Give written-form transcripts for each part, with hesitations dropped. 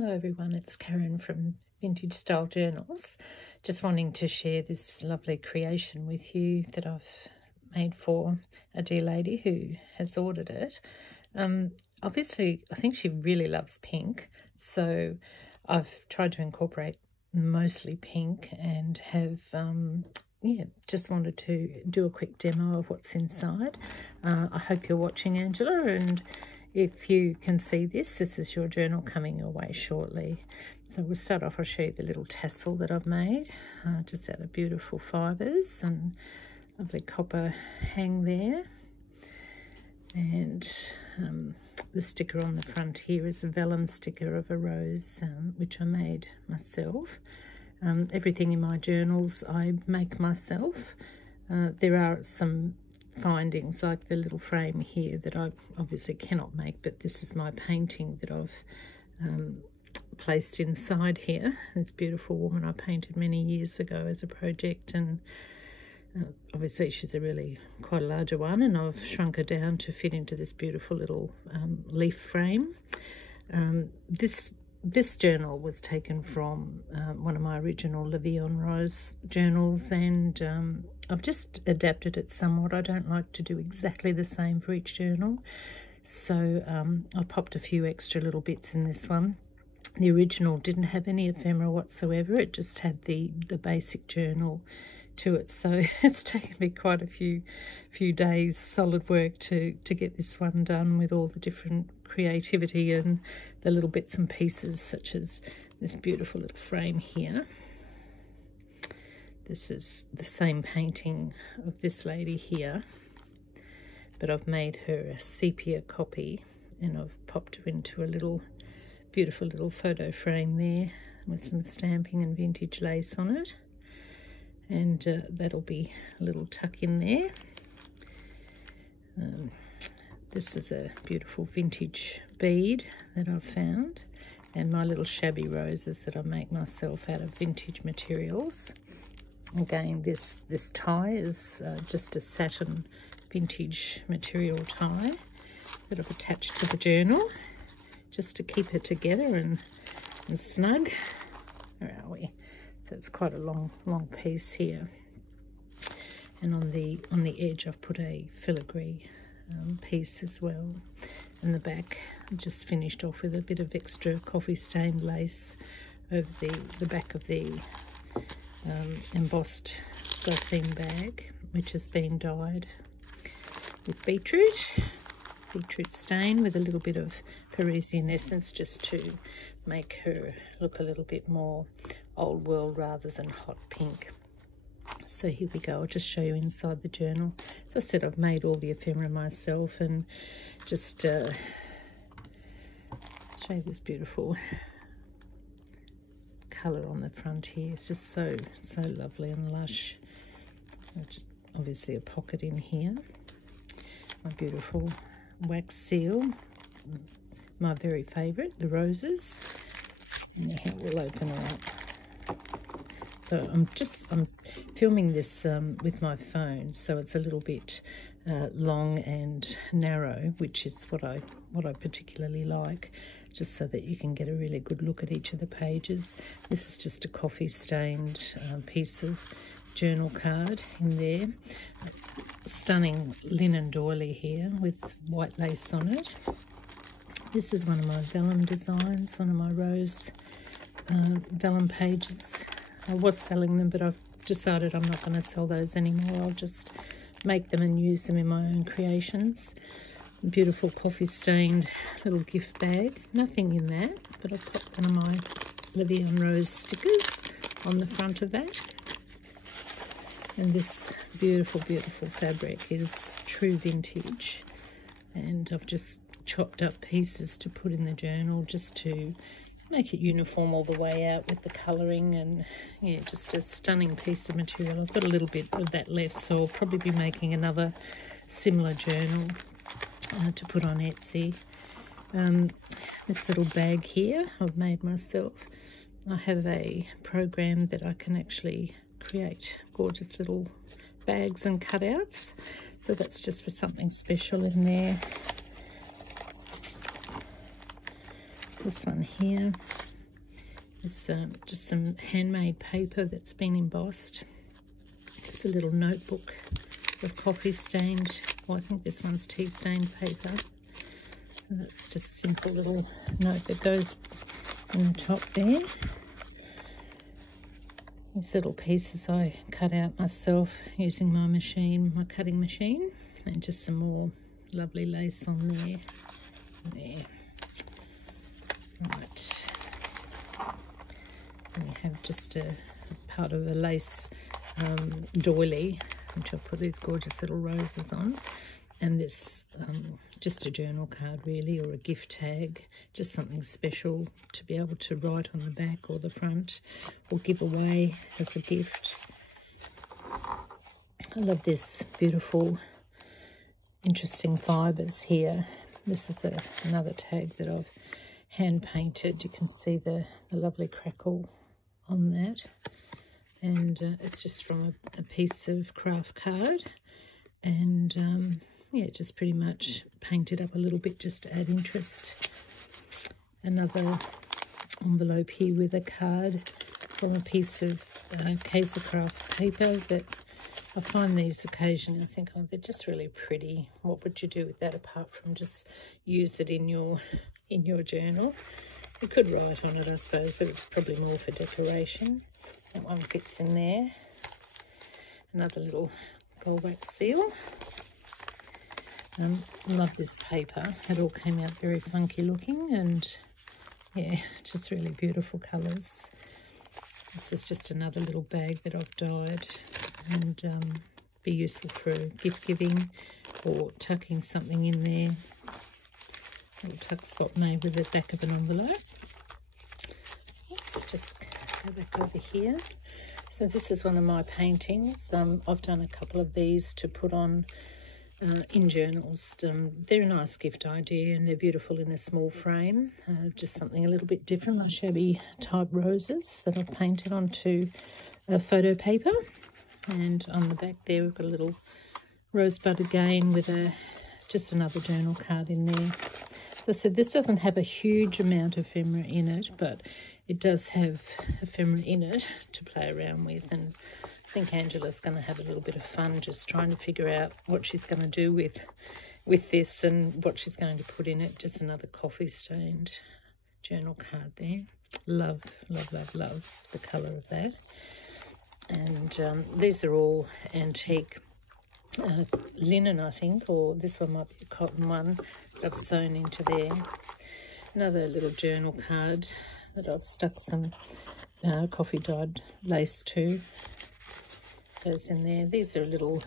Hello everyone, it's Karen from Vintage Style Journals. Just wanting to share this lovely creation with you that I've made for a dear lady who has ordered it. Obviously, I think she really loves pink, so I've tried to incorporate mostly pink and have just wanted to do a quick demo of what's inside. I hope you're watching, Angela, and if you can see this is your journal coming your way shortly. So we'll start off, I'll show you the little tassel that I've made, just out of beautiful fibres and lovely copper hang there. And the sticker on the front here is a vellum sticker of a rose, which I made myself. Everything in my journals I make myself. There are some findings like the little frame here that I obviously cannot make, but this is my painting that I've placed inside here. This beautiful woman I painted many years ago as a project, and obviously she's quite a larger one, and I've shrunk her down to fit into this beautiful little leaf frame. This journal was taken from one of my original La Vie en Rose journals, and I've just adapted it somewhat. I don't like to do exactly the same for each journal, so I popped a few extra little bits in this one. The original didn't have any ephemera whatsoever, it just had the basic journal to it, so it's taken me quite a few days solid work to get this one done, with all the different creativity and the little bits and pieces, such as this beautiful little frame here. This is the same painting of this lady here, but I've made her a sepia copy, and I've popped her into a beautiful little photo frame there with some stamping and vintage lace on it. And that'll be a little tuck in there. This is a beautiful vintage bead that I've found, and my little shabby roses that I make myself out of vintage materials. Again, this tie is just a satin vintage material tie that I've attached to the journal just to keep it together and snug. Where are we? So it's quite a long piece here, and on the edge I've put a filigree piece as well. And the back I just finished off with a bit of extra coffee stained lace over the back of the embossed Glassine bag, which has been dyed with beetroot stain with a little bit of Parisian essence, just to make her look a little bit more old world rather than hot pink. So here we go, I'll just show you inside the journal. As I said, I've made all the ephemera myself, and just show you this beautiful colour on the front here. It's just so lovely and lush. Just obviously a pocket in here. My beautiful wax seal, my very favourite, the roses. And how we'll open her up. So I'm filming this with my phone, so it's a little bit long and narrow, which is what I particularly like, just so that you can get a really good look at each of the pages. This is just a coffee stained piece of journal card in there. Stunning linen doily here with white lace on it. This is one of my vellum designs, one of my rose vellum pages. I was selling them, but I've decided I'm not going to sell those anymore. I'll just make them and use them in my own creations. Beautiful coffee stained little gift bag. Nothing in that, but I've got one of my La Vie en Rose stickers on the front of that. And this beautiful fabric is true vintage, and I've just chopped up pieces to put in the journal just to make it uniform all the way out with the colouring. And yeah, just a stunning piece of material. I've got a little bit of that left, so I'll probably be making another similar journal to put on Etsy. This little bag here I've made myself. I have a program that I can actually create gorgeous little bags and cutouts, so that's just for something special in there. This one here, It's just some handmade paper that's been embossed. Just a little notebook of coffee stained, well, I think this one's tea stained paper. And that's just a simple little note that goes in the top there. These little pieces I cut out myself using my machine, my cutting machine, and just some more lovely lace on there. There. Right. And we have just a part of a lace doily, which I'll put these gorgeous little roses on. And this just a journal card really, or a gift tag, just something special to be able to write on the back or the front or give away as a gift. I love this beautiful, interesting fibres here. This is another tag that I've hand painted. You can see the lovely crackle on that. And it's just from a piece of craft card. And yeah, just pretty much painted up a little bit just to add interest. Another envelope here with a card from a piece of Kaiser craft paper that I find these occasionally, I think, oh, they're just really pretty. What would you do with that apart from just use it in your journal? You could write on it, I suppose, but it's probably more for decoration. That one fits in there. Another little gold wax seal. Love this paper. It all came out very funky looking, and yeah, just really beautiful colours. This is just another little bag that I've dyed, and be useful for gift giving or tucking something in there. A little tuck spot made with the back of an envelope. Let's just go back over here. So this is one of my paintings. I've done a couple of these to put on in journals. They're a nice gift idea, and they're beautiful in a small frame. Just something a little bit different, like shabby type roses that I've painted onto a photo paper. And on the back there we've got a little rosebud again with just another journal card in there. So I said this doesn't have a huge amount of ephemera in it, but it does have ephemera in it to play around with, and I think Angela's going to have a little bit of fun just trying to figure out what she's going to do with this and what she's going to put in it. Just another coffee stained journal card there. Love, love, love, love the colour of that. And these are all antique linen, I think, or this one might be a cotton one that I've sewn into there. Another little journal card that I've stuck some coffee dyed lace to. Goes in there. These are a little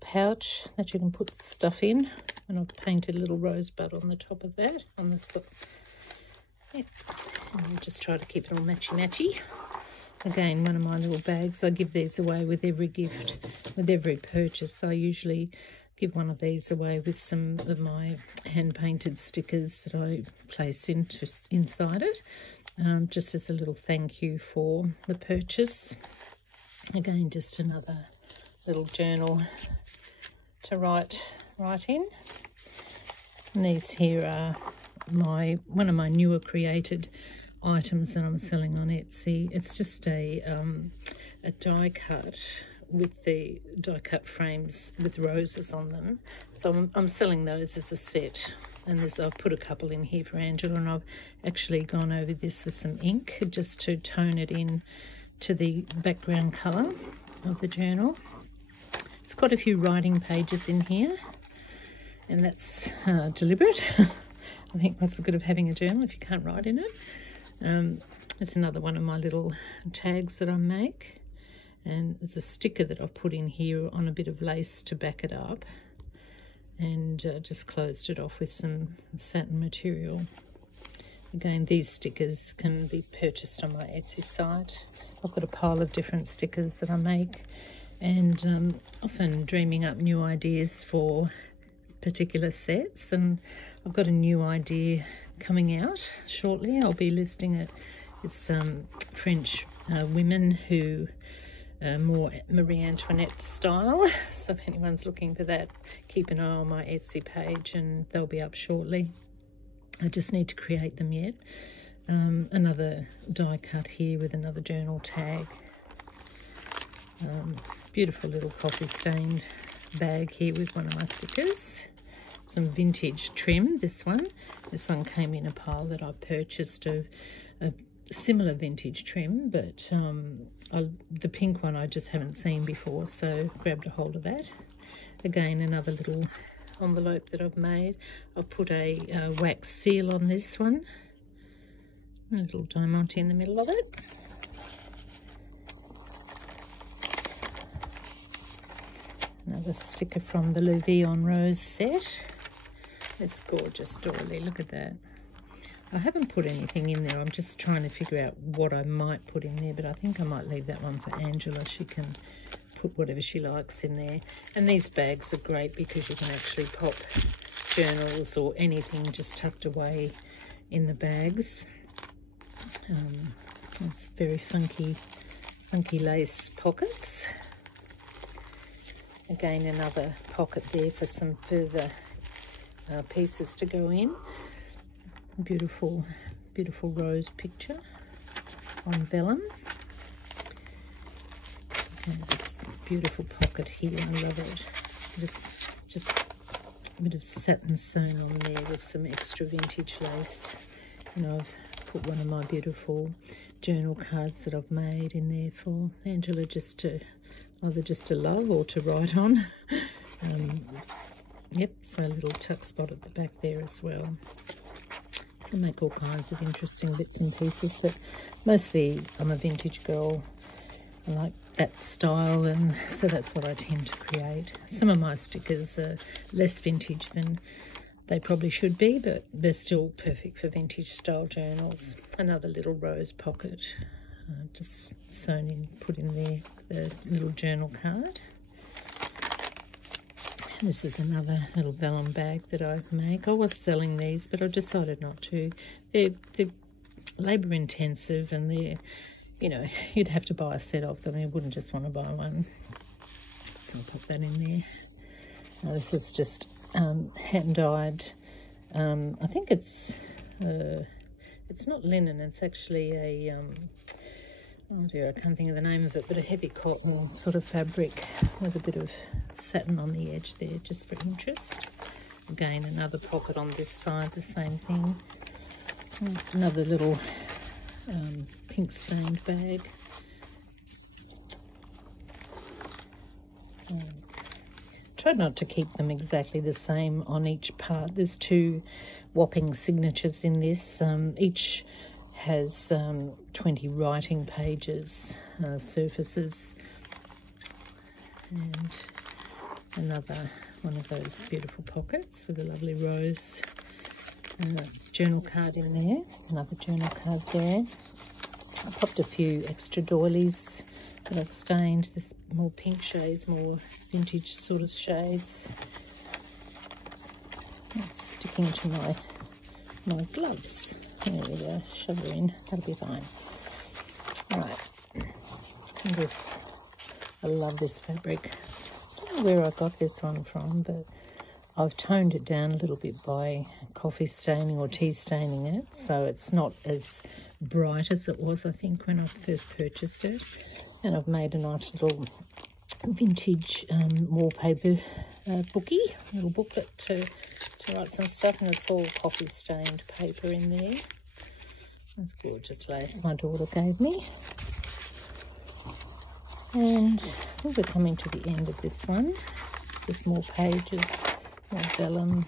pouch that you can put stuff in, and I've painted a little rosebud on the top of that, on the top. Yep. And I'll just try to keep it all matchy-matchy. Again, one of my little bags. I give these away with every gift, with every purchase. I usually give one of these away with some of my hand-painted stickers that I place inside it, just as a little thank you for the purchase. Again, just another little journal to write in. And these here are one of my newer created items that I'm selling on Etsy. It's just a die cut with the die cut frames with roses on them. So I'm selling those as a set. And I've put a couple in here for Angela, and I've actually gone over this with some ink just to tone it in to the background colour of the journal. It's got a few writing pages in here, and that's deliberate. I think what's the good of having a journal if you can't write in it? It's another one of my little tags that I make, and it's a sticker that I've put in here on a bit of lace to back it up, and just closed it off with some satin material. Again, these stickers can be purchased on my Etsy site. I've got a pile of different stickers that I make, and often dreaming up new ideas for particular sets. And I've got a new idea coming out shortly. I'll be listing it. It's French women who are more Marie Antoinette style. So if anyone's looking for that, keep an eye on my Etsy page, and they'll be up shortly. I just need to create them yet. Another die cut here with another journal tag. Beautiful little coffee stained bag here with one of my stickers. Some vintage trim, this one came in a pile that I purchased of a similar vintage trim, but the pink one I just haven't seen before, so grabbed a hold of that. Again, another little envelope that I've made. I've put a wax seal on this one, a little diamante in the middle of it. Another sticker from the Louis on Rose set. It's gorgeous doily, look at that. I haven't put anything in there. I'm just trying to figure out what I might put in there, but I think I might leave that one for Angela. She can put whatever she likes in there. And these bags are great because you can actually pop journals or anything just tucked away in the bags. Very funky lace pockets. Again, another pocket there for some further pieces to go in. Beautiful rose picture on vellum. And this beautiful pocket here, I love it. Just a bit of satin sewn on there with some extra vintage lace. And I've put one of my beautiful journal cards that I've made in there for Angela, either just to love or to write on. Yep, so a little tuck spot at the back there as well. So make all kinds of interesting bits and pieces, but mostly I'm a vintage girl. I like that style, and so that's what I tend to create. Some of my stickers are less vintage than they probably should be, but they're still perfect for vintage style journals. Another little rose pocket, just sewn in, put in there, the little journal card. This is another little vellum bag that I make. I was selling these, but I decided not to. They're labour intensive, and they're, you know, you'd have to buy a set of them. You wouldn't just want to buy one. So I'll pop that in there. Now, this is just hand dyed. I think it's not linen. It's actually a oh dear, I can't think of the name of it, but a heavy cotton sort of fabric with a bit of satin on the edge there, just for interest. Again, another pocket on this side, the same thing. Another little pink stained bag. Tried not to keep them exactly the same on each part. There's 2 whopping signatures in this. Each has 20 writing pages, surfaces, and another one of those beautiful pockets with a lovely rose journal card in there. Another journal card there. I popped a few extra doilies that I've stained. There's more pink shades, more vintage sort of shades. That's sticking to my gloves. There we go, shove her in, that'll be fine. Right, I love this fabric. I don't know where I got this one from, but I've toned it down a little bit by coffee staining or tea staining it, so it's not as bright as it was, I think, when I first purchased it. And I've made a nice little vintage wallpaper bookie, little booklet to write some stuff, and it's all coffee stained paper in there. That's gorgeous lace my daughter gave me. And we're coming to the end of this one. Just more pages, more vellum,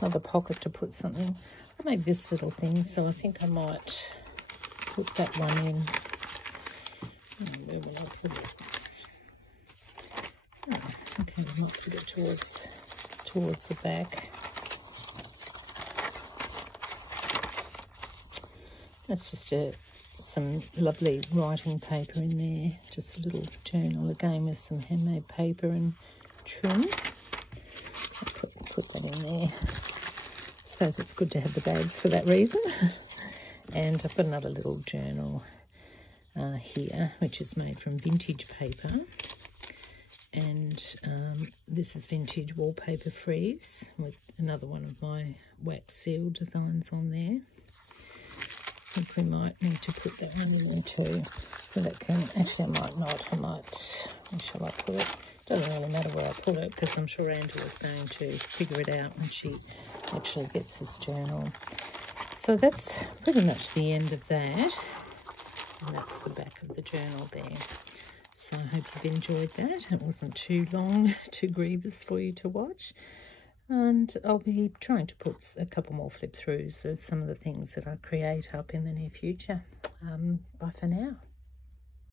another pocket to put something. I make this little thing, so I think I might put that one in. Where will I put it? Oh, okay, I might put it towards the back. That's just some lovely writing paper in there. Just a little journal again with some handmade paper and trim. I'll put that in there. I suppose it's good to have the bags for that reason. And I've got another little journal here, which is made from vintage paper. And this is vintage wallpaper freeze with another one of my wax seal designs on there. think we might need to put that one in there too. So that can, actually I might not, where shall I put it? Doesn't really matter where I put it because I'm sure Angela's going to figure it out when she actually gets this journal. So that's pretty much the end of that. And that's the back of the journal there. So I hope you've enjoyed that. It wasn't too long, too grievous for you to watch. And I'll be trying to put a couple more flip throughs of some of the things that I create up in the near future. Bye for now.